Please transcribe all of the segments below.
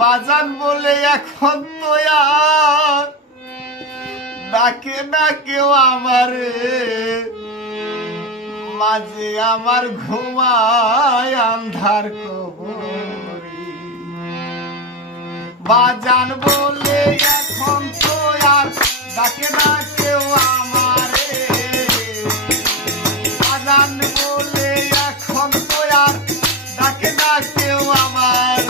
বাজান বলে এখন তো ডাকে ডাকে না কেউ মাঝে আমার ঘুমায় আন্ধার বাজান বলে এখন তো আর ডাকে না বাজান বলে এখন তো আর ডাকে কেউ আমার।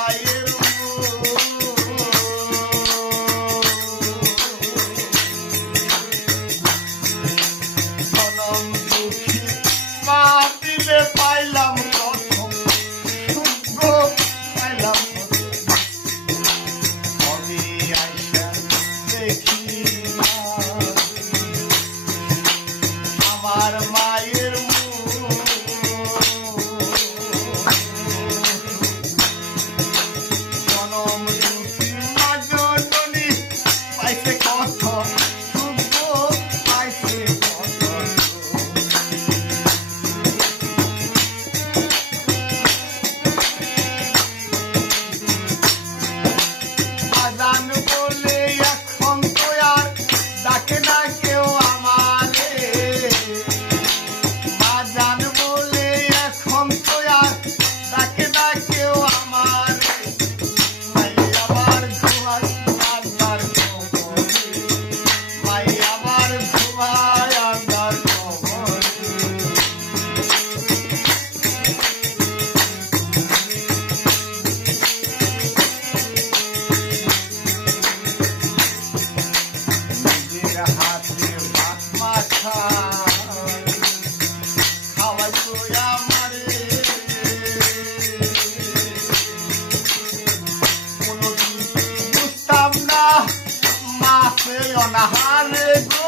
মাসে অনাহারে গো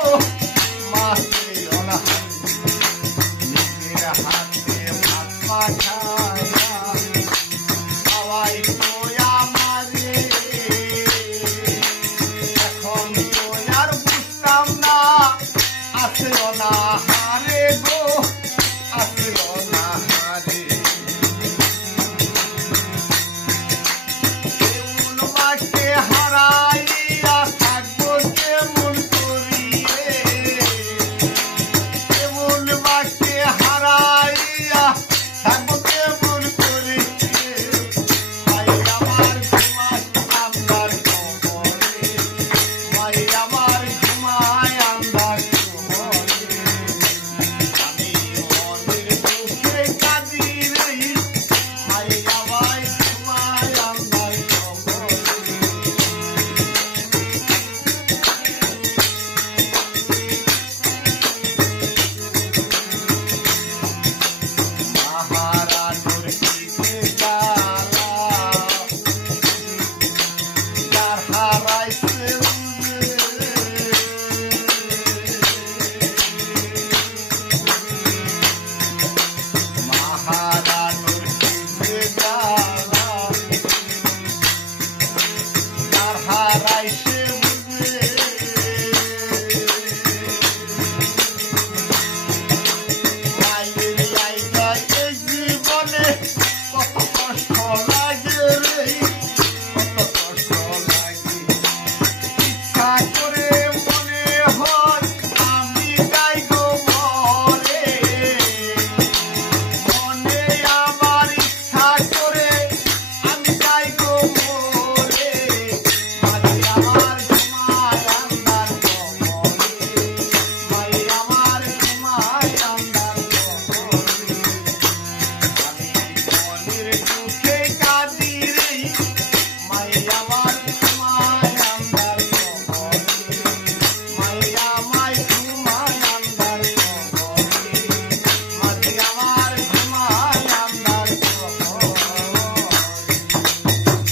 মাসে অনাহারে নিজের হাতে ভাত পাঠা